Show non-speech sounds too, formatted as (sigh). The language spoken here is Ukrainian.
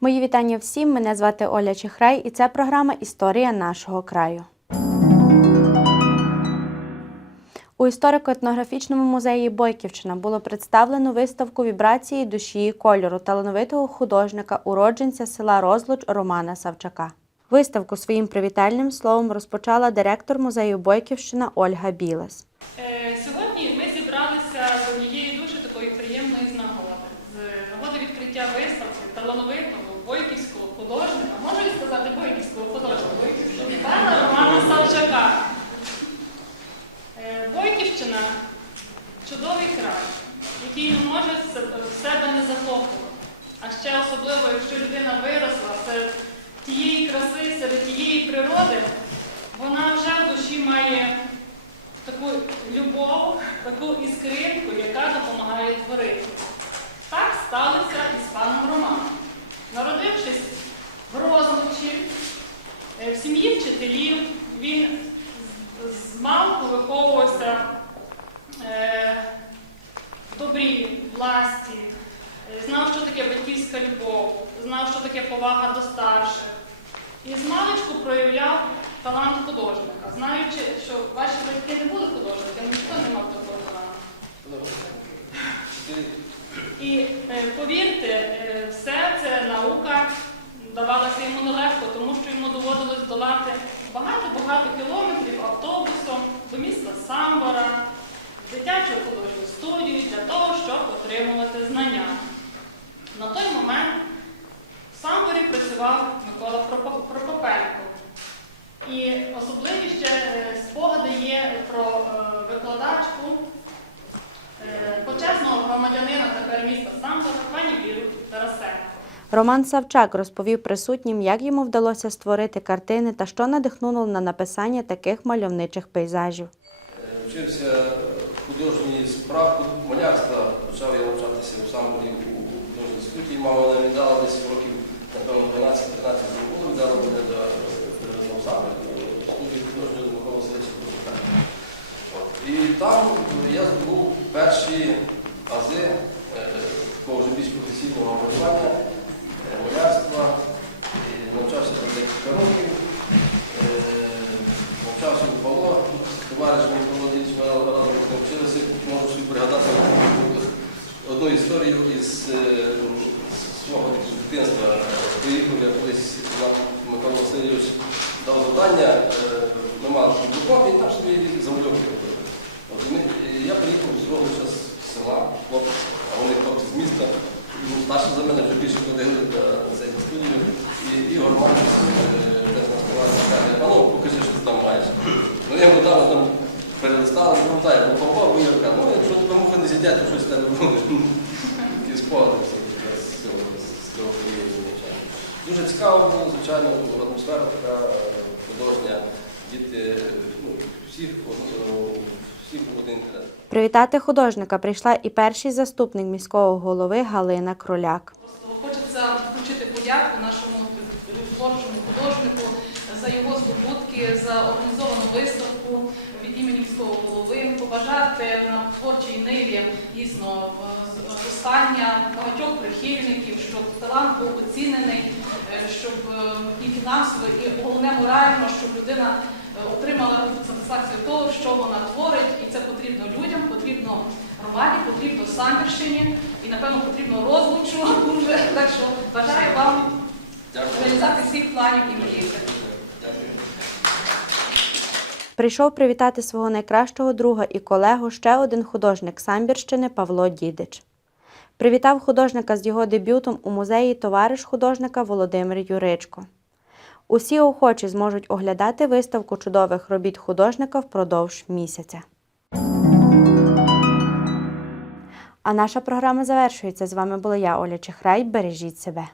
Мої вітання всім. Мене звати Оля Чехрай, і це програма Історія нашого краю. У історико-етнографічному музеї Бойківщина було представлено виставку вібрації душі і кольору талановитого художника, уродженця села Розлуч Романа Савчака. Виставку своїм привітальним словом розпочала директор музею Бойківщина Ольга Білес. Е, Сьогодні ми зібралися з однієї дуже такої приємної з нагоди. З нагоди відкриття виставки талановитого бойківського художника, можу сказати бойківського художника, пана Романа Савчака. Е, Бойківщина чудовий край, який не може в себе не захоплювати. А ще особливо, якщо людина виросла серед тієї природи, вона вже в душі має таку любов, таку іскринку, яка допомагає творити. Так сталося і з паном Романом. Народившись в Розлучі, е, в сім'ї вчителів, він з- з малку виховувався е, в добрій власті, е, знав, що таке батьківська любов, знав, що таке повага до старших. І з маличку проявляв талант художника, знаючи, що ваші батьки не були художниками, ніхто не мав такого таланту. І е, повірте, е, все це наука давалася йому нелегко, тому що йому доводилось долати багато-багато кілометрів автобусом до міста Самбора, дитячу художню студію для того, щоб отримувати знання. На той момент в Самборі працював Микола Прокопенко. І особливі ще е, спогади є про е, викладачку е, почесного громадянина тепер міста Самбора, пані Віру Тарасенко. Роман Савчак розповів присутнім, як йому вдалося створити картини та що надихнуло на написання таких мальовничих пейзажів. Вчився художній справ малярства, почав я навчатися в самому у художній інституті. Мама мене віддала десь років, напевно, 12-13 було, віддала мене до перевезного саме студії художнього Микола Васильовича. І там я здобув перші ази е, такого вже більш професійного малювання, е, малярства, навчався там декілька років. Е, Навчався в Павло, товариш мій Дідич, ми разом навчилися, можу собі пригадати одну історію із е, свого дитинства. Поїхав я колись Микола Васильович дав завдання, е, ми мали і там собі і Я приїхав з Рогуча з села, хлопець, а вони хлопці з міста, старші за мене вже більше ходили на цей студію. І Ігор Маркус теж нас каже, пану, покажи, що ти там маєш. Ну я йому дав там перелистали, ну попав, кажу, ну якщо тебе мухи не з'їдять, то щось тебе буде. (laughs) Такі спогади Дуже цікаво було, звичайно, атмосфера така художня, діти, ну, всіх, от, всіх був один інтерес. Привітати художника прийшла і перший заступник міського голови Галина Кроляк. Просто хочеться включити подяку нашому творчому художнику за його здобутки, за організовану виставку від імені міського голови, побажати на творчій ниві дійсно зростання багатьох прихильників, щоб талант був оцінений, щоб е, і фінансово, і головне морально, щоб людина е, отримала сатисфакцію того, що вона творить, і це потрібно людям, потрібно громаді, потрібно самірщині і, напевно, потрібно розлучу (laughs) дуже. Так що бажаю вам реалізації всіх планів і мрій. Прийшов привітати свого найкращого друга і колегу ще один художник Самбірщини Павло Дідич. Привітав художника з його дебютом у музеї товариш художника Володимир Юричко. Усі охочі зможуть оглядати виставку чудових робіт художника впродовж місяця. А наша програма завершується. З вами була я, Оля Чехрай. Бережіть себе.